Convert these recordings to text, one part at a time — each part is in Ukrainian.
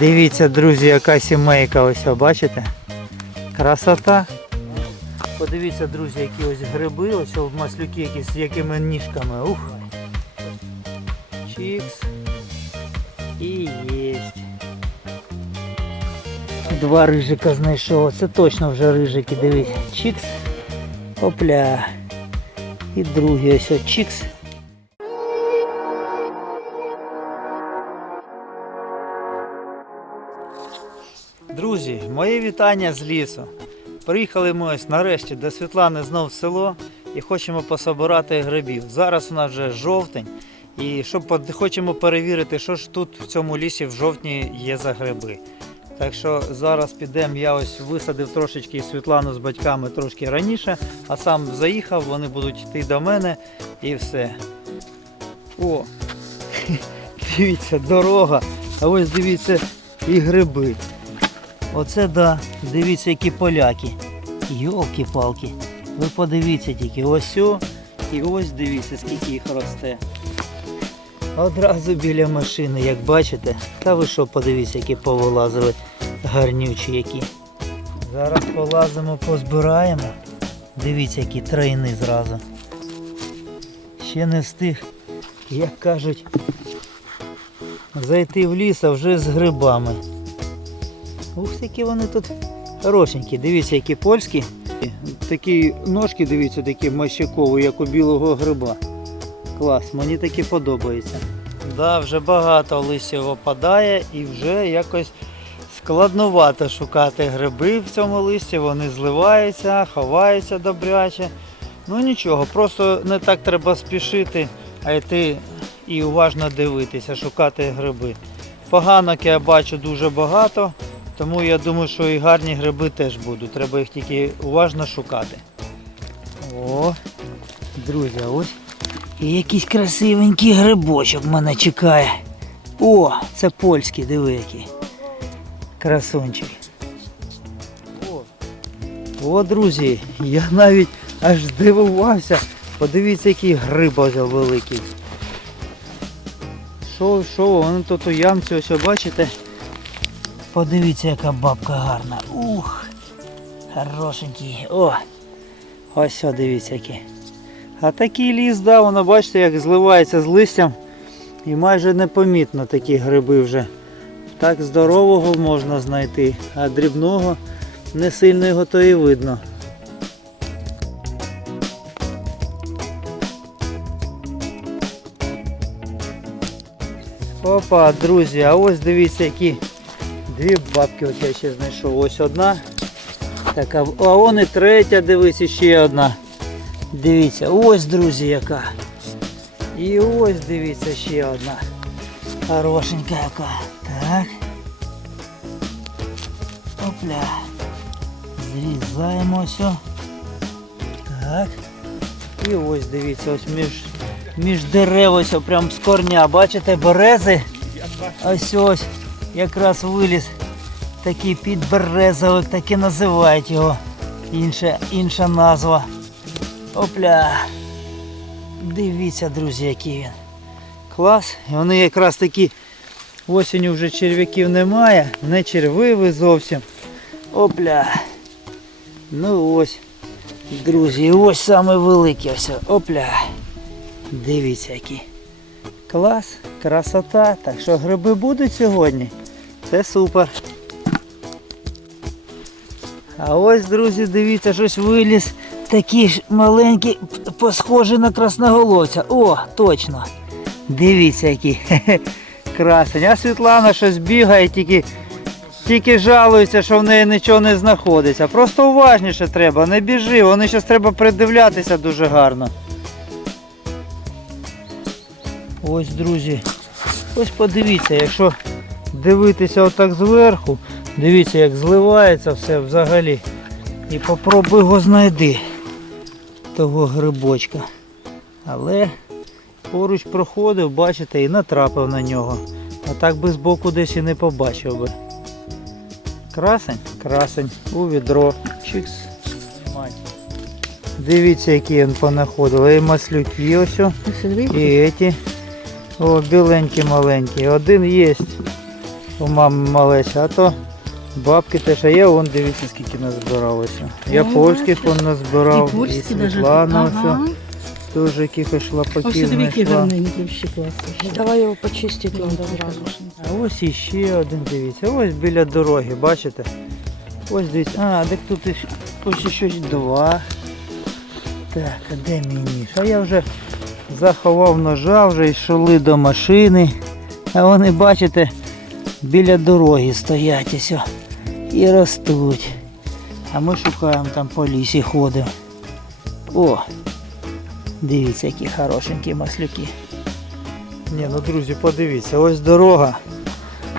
Дивіться, друзі, яка сімейка ось, бачите? Красота. Подивіться, друзі, які ось гриби, ось о, маслюки якісь з якими ніжками. Ух. Чікс. І єсть. Два рижика знайшов. Це точно вже рижики, дивись. Чікс. Опля. І другий ось чікс. Моє вітання з лісу. Приїхали ми ось нарешті до Світлани знов в село і хочемо пособирати грибів. Зараз у нас вже жовтень. І щоб хочемо перевірити, що ж тут в цьому лісі в жовтні є за гриби. Так що зараз підемо, я ось висадив трошечки Світлану з батьками трошки раніше, а сам заїхав, вони будуть йти до мене і все. О! Дивіться, дорога. А ось дивіться і гриби. Оце да, дивіться, які поляки. Йолки-палки. Ви подивіться тільки, ось о, і ось дивіться, скільки їх росте. Одразу біля машини, як бачите. Та ви що, подивіться, які повилазили гарнючі які. Зараз полазимо, позбираємо. Дивіться, які тройни зразу. Ще не встиг, як кажуть, зайти в ліс, а вже з грибами. Ух, які вони тут хорошенькі. Дивіться, які польські. Такі ножки, дивіться, такі мащакові, як у білого гриба. Клас, мені такі подобаються. Да, вже багато листів опадає і вже якось складновато шукати гриби в цьому листі. Вони зливаються, ховаються добряче. Ну нічого, просто не так треба спішити, а йти і уважно дивитися, шукати гриби. Поганок я бачу дуже багато, тому я думаю, що і гарні гриби теж будуть. Треба їх тільки уважно шукати. О, друзі, ось і якийсь красивенький грибочок мене чекає. О, це польський, диви який. Красунчик. О, друзі, я навіть аж здивувався. Подивіться, який гриб ось великий. Що, що, воно тут у ямці, ось бачите? Подивіться, яка бабка гарна. Ух, хорошенький. О! Ось о, дивіться який. А такий ліс, да, воно бачите, як зливається з листям. І майже непомітно такі гриби вже. Так здорового можна знайти, а дрібного не сильно його то і видно. Опа, друзі, а ось дивіться, які дві бабки ось я ще знайшов. Ось одна. Така, а вон і третя, дивись, ще одна. Дивіться, ось, друзі, яка. І ось дивіться ще одна. Хорошенька яка. Так. Опля. Зрізаємо все. Так. І ось дивіться, ось між, між дерев ось прям з корня. Бачите, берези? Ось ось якраз виліз такий підберезовик, так і називають його. Інша, інша назва. Опля. Дивіться, друзі, який він. Клас. І вони якраз такі осінню вже черв'яків немає, не червиві зовсім. Опля. Ну ось. Друзі, ось саме великий ось. Опля. Дивіться які. Клас, красота. Так що гриби будуть сьогодні. Це супер. А ось, друзі, дивіться, щось виліз. Такий ж п- схожий на красноголовця. О, точно. Дивіться який. Красень. А Світлана щось бігає, тільки, тільки жалується, що в неї нічого не знаходиться. Просто уважніше треба, не біжи, вони зараз треба придивлятися дуже гарно. Ось, друзі. Ось подивіться, якщо дивитися отак зверху, дивіться, як зливається все взагалі. І попробуй його знайди, того грибочка. Але поруч проходив, бачите, і натрапив на нього. А так би збоку десь і не побачив би. Красень? Красень. У відро. Чикс. Дивіться, які він понаходив. І маслюки ось. І эти. О, біленькі маленькі. Один є. У мами малеча, а то бабки теж, а я вон дивіться, скільки назбиралося. Я О, польських вон назбирав, І і, польські даже. Світлана Ага. теж якихось Ось шлапаків які знайшла. гарненькі. Давай його почистити надо зразу. А ось іще один, дивіться, ось біля дороги, бачите? Ось дивіться, а, так тут іще- ось щось два. Так, а де мій ніж? А я вже заховав ножа, вже йшли до машини. А вони, бачите, біля дороги стоять ось о, і ростуть. А ми шукаємо там по лісі ходимо. О! Дивіться, які хорошенькі маслюки. Ні, ну друзі, подивіться, ось дорога.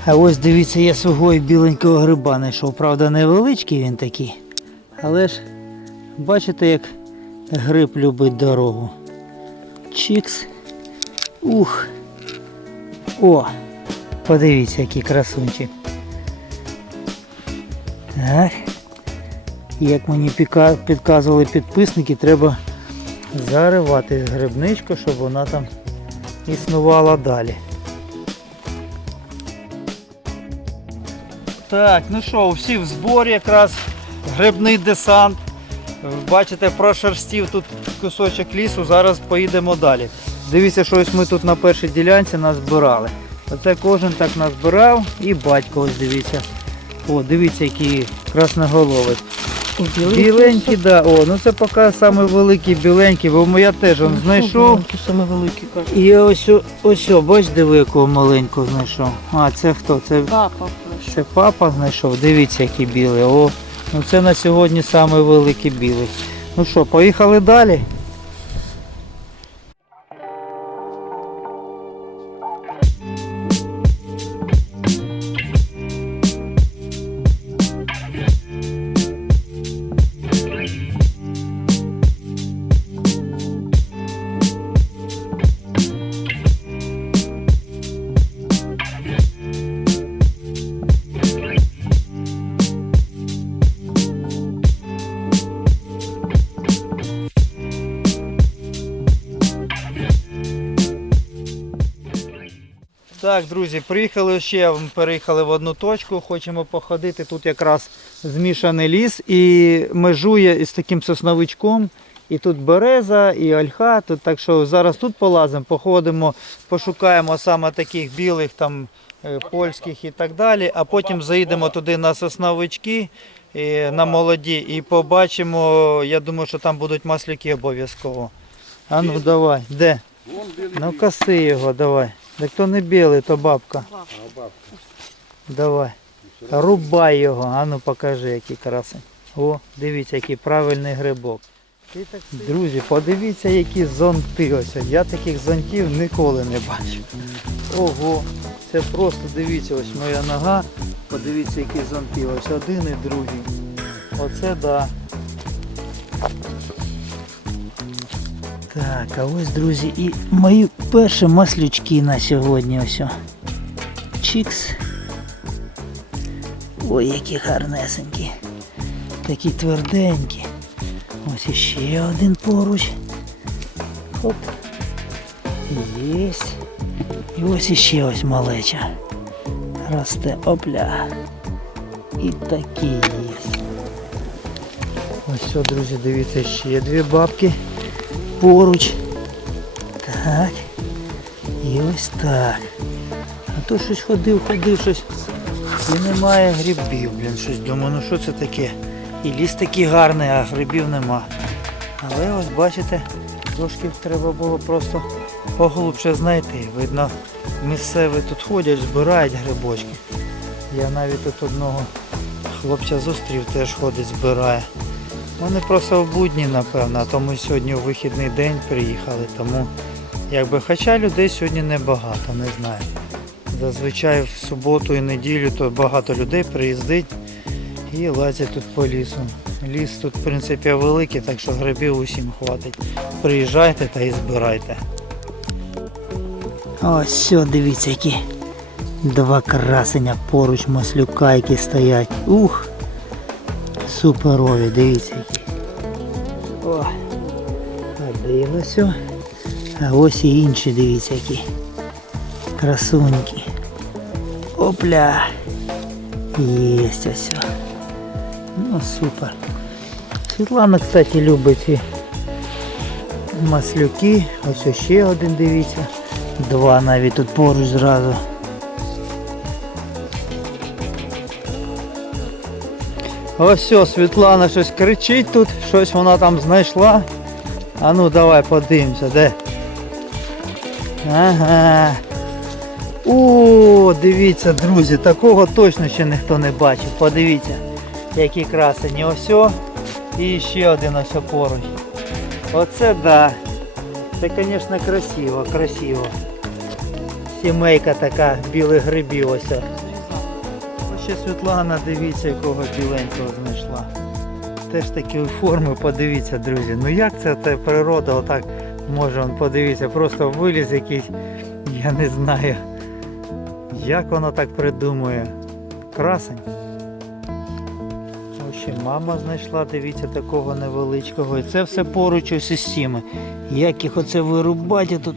А ось дивіться, я свого і біленького гриба знайшов. Правда, невеличкий він такий. Але ж бачите, як гриб любить дорогу. Чікс. Ух. О! Подивіться, який красунчик. Так. Як мені підказували підписники, треба заривати грибничку, щоб вона там існувала далі. Так, ну що, всі в зборі якраз грибний десант. Бачите, прошерстів тут кусочок лісу, зараз поїдемо далі. Дивіться, що ось ми тут на першій ділянці назбирали. Оце кожен так назбирав і батько ось дивіться. О, дивіться, який красноголовець. Біленький, да. О, ну це поки саме великий біленький, бо я теж он знайшов. Саме кажуть. І ось, ось, бач, диви, якого маленького знайшов. А, це хто? Це, Папа це папа знайшов. Дивіться, який білий. О, ну це на сьогодні саме великий білий. Ну що, поїхали далі? Так, друзі, приїхали ще, переїхали в одну точку, хочемо походити. Тут якраз змішаний ліс і межує із таким сосновичком. І тут береза, і ольха. Тут, так що зараз тут полазимо, походимо, пошукаємо саме таких білих, там е, польських і так далі. А потім заїдемо туди на сосновички, е, на молоді, і побачимо. Я думаю, що там будуть маслюки обов'язково. А ну давай, де? Ну коси його, давай. Так то не білий, то бабка. Давай. Рубай його, а ну покажи, який красень. О, дивіться, який правильний грибок. Друзі, подивіться, які зонти ось. Я таких зонтів ніколи не бачив. Ого, це просто дивіться, ось моя нога. Подивіться, які зонти. Ось один і другий. Оце да. Так, а ось, друзі, і мої перші маслючки на сьогодні ось. Чікс. Ой, які гарнесенькі. Такі тверденькі. Ось іще один поруч. Хоп. Єсть. І ось іще ось малеча. Росте. Опля. І такі є. Ось все, друзі, дивіться, ще дві бабки поруч. Так. І ось так. А то щось ходив, ходив, щось. І немає грибів, блін, щось думаю, ну що це таке? І ліс такий гарний, а грибів нема. Але ось бачите, трошки треба було просто поглубше знайти. Видно, місцеві тут ходять, збирають грибочки. Я навіть тут одного хлопця зустрів, теж ходить, збирає. Вони просто в будні, напевно, то ми сьогодні у вихідний день приїхали, тому якби хоча людей сьогодні небагато, не знаю. Зазвичай в суботу і неділю то багато людей приїздить і лазять тут по лісу. Ліс тут в принципі великий, так що грибів усім хватить. Приїжджайте та і збирайте. Ось все, дивіться, які два красення поруч маслюка, які стоять. Ух! Суперові, дивіться які. О, один ось. А ось і інші, дивіться які. Красунькі. Опля. Єсть ось. Ну супер. Світлана, кстати, любить ці маслюки. Ось ще один, дивіться. Два навіть тут поруч зразу. Ось о, Світлана щось кричить тут, щось вона там знайшла. А ну давай подивимося, де. Ага. О, дивіться, друзі, такого точно ще ніхто не бачив. Подивіться, які красені. Ось і ще один ось поруч. Оце да. Це, звісно, красиво, красиво. Сімейка така білих грибів ось. Ще Світлана, дивіться, якого біленького знайшла. Теж такі форми, подивіться, друзі. Ну як це та природа отак може, он, подивіться, просто виліз якийсь, я не знаю. Як воно так придумує? Красень. Ще мама знайшла, дивіться, такого невеличкого. І це все поруч ось із цими. Як їх оце вирубати тут.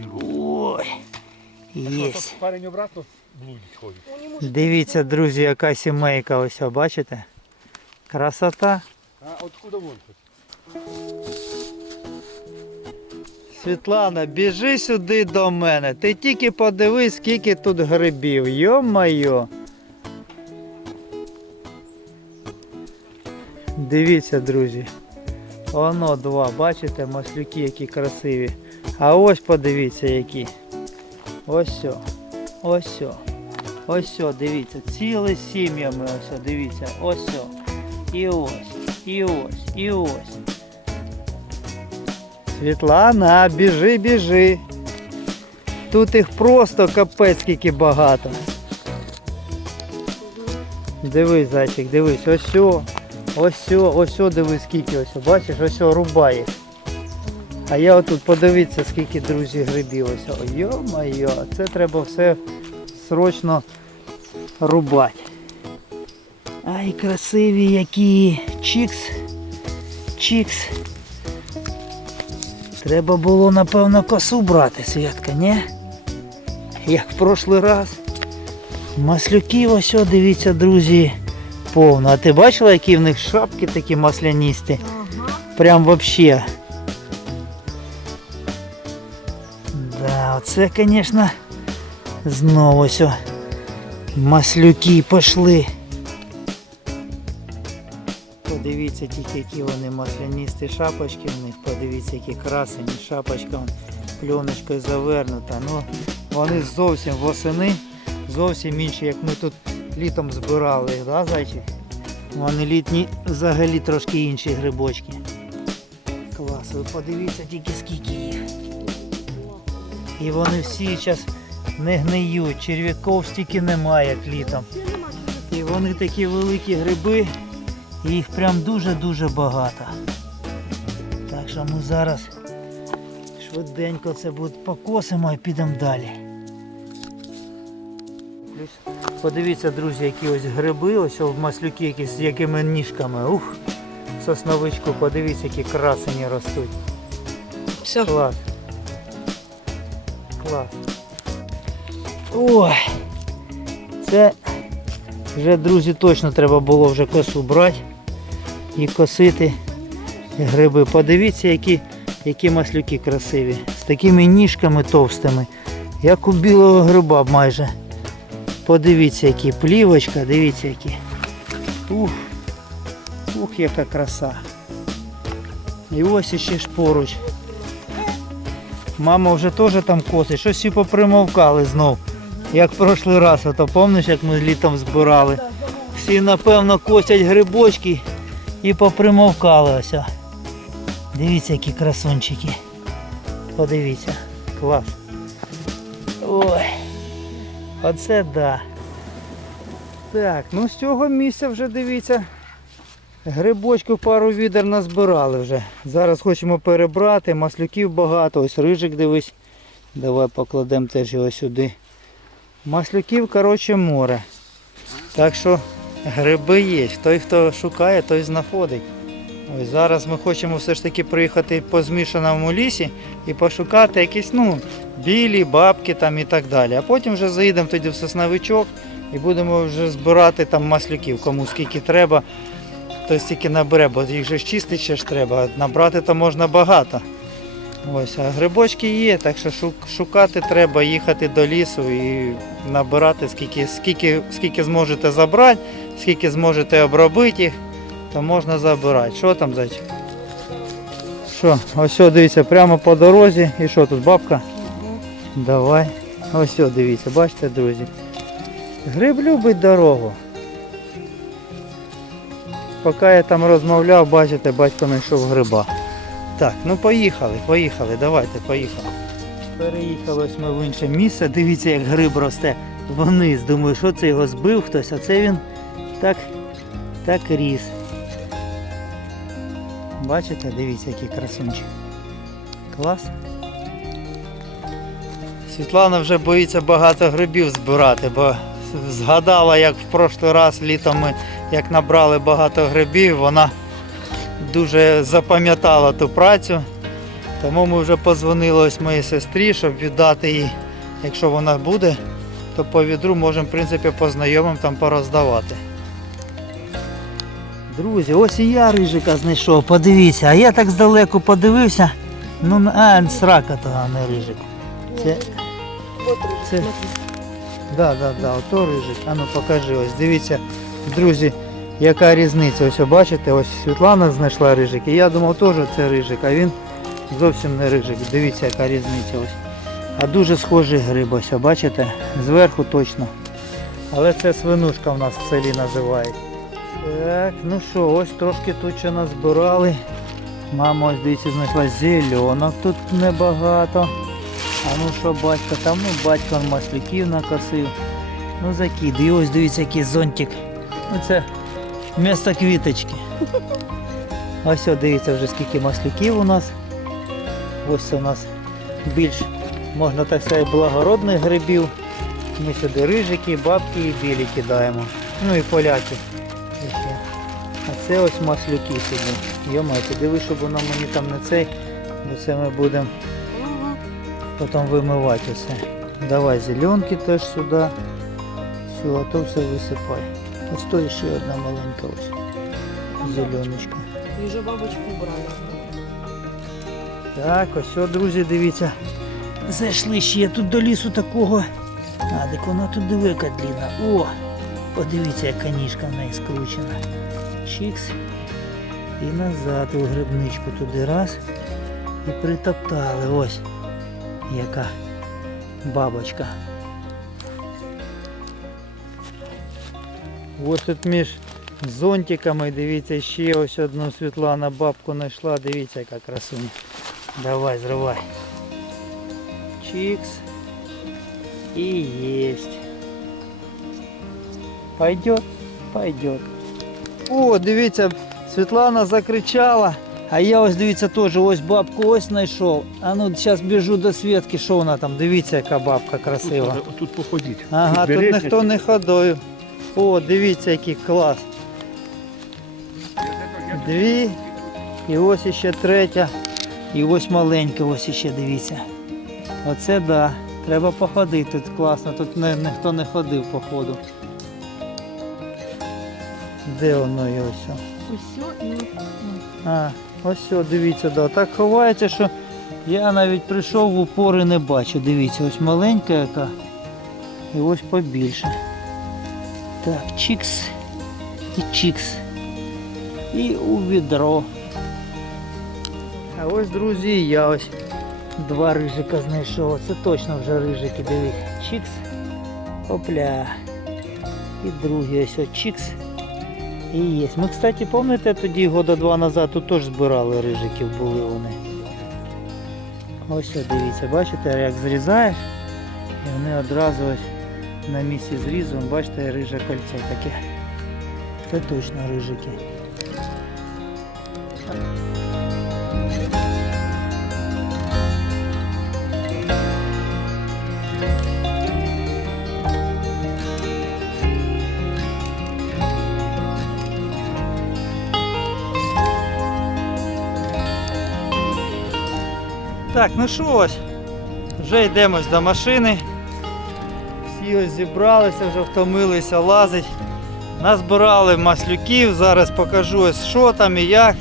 Єсть. Парень обратно блудить ходить. Дивіться, друзі, яка сімейка ось, бачите? Красота. А откуда вон тут? Світлана, біжи сюди до мене. Ти тільки подивись, скільки тут грибів. Йо-майо. Дивіться, друзі. Оно два, бачите, маслюки, які красиві. А ось подивіться які. Ось. Ось. Ось дивіться, ціле сім'ями ось, дивіться, ось. І ось, і ось, і ось. Світлана, біжи, біжи. Тут їх просто капець скільки багато. Дивись, зайчик, дивись, ось ось ось дивись, скільки ось, бачиш, ось рубає. А я отут подивіться, скільки друзі грибів ось. о. Йо-моє, це треба все срочно рубати. Ай, красиві які. Чікс. Чікс. Треба було, напевно, косу брати, Святка, ні? Як в прошлий раз. Маслюків ось, дивіться, друзі, повно. А ти бачила, які в них шапки такі масляністі? Прям вообще. Оце, звісно, знову о, маслюки пішли. Подивіться тільки, які вони масляністі шапочки в них. Подивіться, які красені. Шапочка пленочкою завернута. Ну, вони зовсім восени, зовсім інші, як ми тут літом збирали, да, зайчик? Вони літні взагалі трошки інші грибочки. Клас, ви подивіться тільки скільки їх. І вони всі зараз не гниють, черв'яков стільки немає, як літом. І вони такі великі гриби. І їх прям дуже-дуже багато. Так що ми зараз швиденько це буде покосимо і підемо далі. Подивіться, друзі, які ось гриби, ось в маслюки якісь з якими ніжками. Ух, сосновичку, подивіться, які красені ростуть. Все. Клас. Клас. Ой. Це вже, друзі, точно треба було вже косу брати і косити гриби. Подивіться, які, які маслюки красиві. З такими ніжками товстими, як у білого гриба майже. Подивіться, які плівочка, дивіться які. Ух, ух, яка краса. І ось іще ж поруч. Мама вже теж там косить, щось всі попримовкали знов. Як в прошлий раз, то пам'ятаєш, як ми літом збирали. Всі напевно косять грибочки і попримовкали ось. Дивіться, які красунчики. Подивіться. Клас. Ой. Оце да. Так, ну з цього місця вже дивіться. Грибочку пару відер назбирали вже. Зараз хочемо перебрати, маслюків багато, ось рижик дивись. Давай покладемо теж його сюди. Маслюків, коротше, море. Так що гриби є. Той, хто шукає, той знаходить. Ось зараз ми хочемо все ж таки приїхати по змішаному лісі і пошукати якісь, ну, білі, бабки там і так далі. А потім вже заїдемо тоді в сосновичок І будемо вже збирати там масляків, кому скільки треба, то стільки набере, бо їх же чистити ще ж треба. Набрати то можна багато. Ось, а грибочки є, так що шукати треба, їхати до лісу і набирати скільки, скільки, скільки зможете забрати, скільки зможете обробити їх, то можна забирати. Що там зайчик? Що, ось дивіться, прямо по дорозі. І що тут, бабка? Давай. Ось дивіться, бачите, друзі. Гриб любить дорогу. Поки я там розмовляв, бачите, батько знайшов гриба. Так, ну поїхали, поїхали, давайте, поїхали. Переїхали ось ми в інше місце. Дивіться, як гриб росте вниз. Думаю, що це його збив хтось, а це він так, так ріс. Бачите, дивіться, який красунчик. Клас. Світлана вже боїться багато грибів збирати, бо згадала, як в прошлий раз літом ми як набрали багато грибів, вона дуже запам'ятала ту працю. Тому ми вже позвонили ось моїй сестрі, щоб віддати їй, якщо вона буде, то по відру можемо в принципі по знайомим там пороздавати. Друзі, ось і я рижика знайшов, подивіться, а я так здалеку подивився. Ну, а, срака того, не рижик. Це, це, да, да, да, ото рижик. А ну покажи, ось дивіться, друзі, яка різниця. Ось бачите, ось Світлана знайшла рижик. І я думав теж це рижик, а він зовсім не рижик. Дивіться, яка різниця ось. А дуже схожий гриб, ось, бачите? Зверху точно. Але це свинушка в нас в селі називають. Так, ну що, ось трошки тут ще назбирали. Мама ось дивіться знайшла зеленок тут небагато. А ну що батько, там ну батько масляків накосив. Ну закид. І ось дивіться який зонтик. Ну це вмісто квіточки. Ось дивіться вже скільки масляків у нас. Ось це у нас більш, можна так сказати, благородних грибів. Ми сюди рижики, бабки і білі кидаємо. Ну і поляки. А це ось маслюки сюди. Йомайте, диви, щоб воно мені там не цей, бо це ми будемо потім вимивати усе. Давай зеленки теж сюди. Все, а то все висипай. Ось то ще одна маленька ось. Зеленочка. И уже бабочку убрали. Так, ось, що, друзі, дивіться. Зайшли ще тут до лісу такого. А, так вона тут диви, яка длінна. О! Подивіться, яка ніжка в неї скручена. Чікс. І назад у грибничку туди раз. І притоптали. Ось. Яка бабочка. Ось тут між зонтиками, дивіться, ще ось одну Світлана бабку знайшла. Дивіться, яка красуня. Давай, зривай. Чикс. И есть. Пойдет? Пойдет. О, дивіться, Світлана закричала. А я ось дивіться теж ось бабку ось знайшов. А ну зараз біжу до Світки, що вона там. Дивіться, яка бабка красива. Тут, тут походіть. Ага, тут Береш, ніхто не ходою. О, дивіться, який клас. Дві. І ось іще третя. І ось маленька, ось іще дивіться. Оце да. Треба походити тут класно, тут не, ніхто не ходив по ходу. Де воно і ось? о? Все, и А, ось дивіться, да. Так ховається, що я навіть прийшов в упори не бачу. Дивіться, ось маленька яка. І ось побільше. Так, чікс і чікс. І у відро. А ось, друзі, я ось два рижика знайшов. Це точно вже рижики, дивись. Чікс. Опля. І другий ось о, чікс. І є. Ми, кстати, пам'ятаєте, тоді года два назад тут теж збирали рижиків, були вони. Ось дивіться, бачите, як зрізаєш, і вони одразу ось на місці зрізу, бачите, риже кольцо таке. Це точно рижики. Так, ну що ось, вже йдемо до машини. Всі ось зібралися, вже втомилися лазить. Назбирали маслюків, зараз покажу ось що там і як.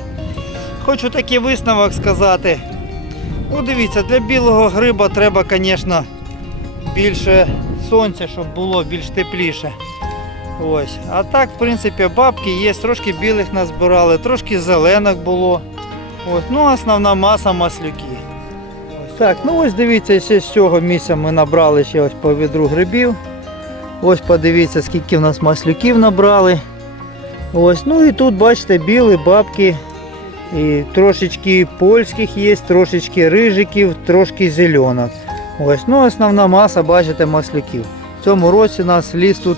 Хочу такий висновок сказати. Ну, дивіться, для білого гриба треба, звісно, більше сонця, щоб було більш тепліше. Ось. А так, в принципі, бабки є, трошки білих назбирали, трошки зеленок було. Ось. Ну, основна маса маслюки. Так, ну ось дивіться, ще з цього місця ми набрали ще ось по відру грибів. Ось подивіться, скільки в нас маслюків набрали. Ось, ну і тут бачите, білі бабки. І трошечки польських є, трошечки рижиків, трошки зеленок. Ось, ну основна маса, бачите, маслюків. В цьому році нас ліс тут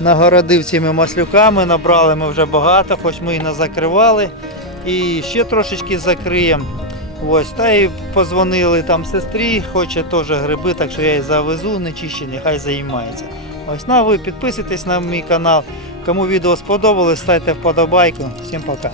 нагородив цими маслюками, набрали ми вже багато, хоч ми і не закривали. І ще трошечки закриємо. Ось, та і позвонили там сестрі, хоче теж гриби, так що я її завезу, не чищені, хай займається. Ось, ну а ви підписуйтесь на мій канал. Кому відео сподобалось, ставте вподобайку. Всім пока.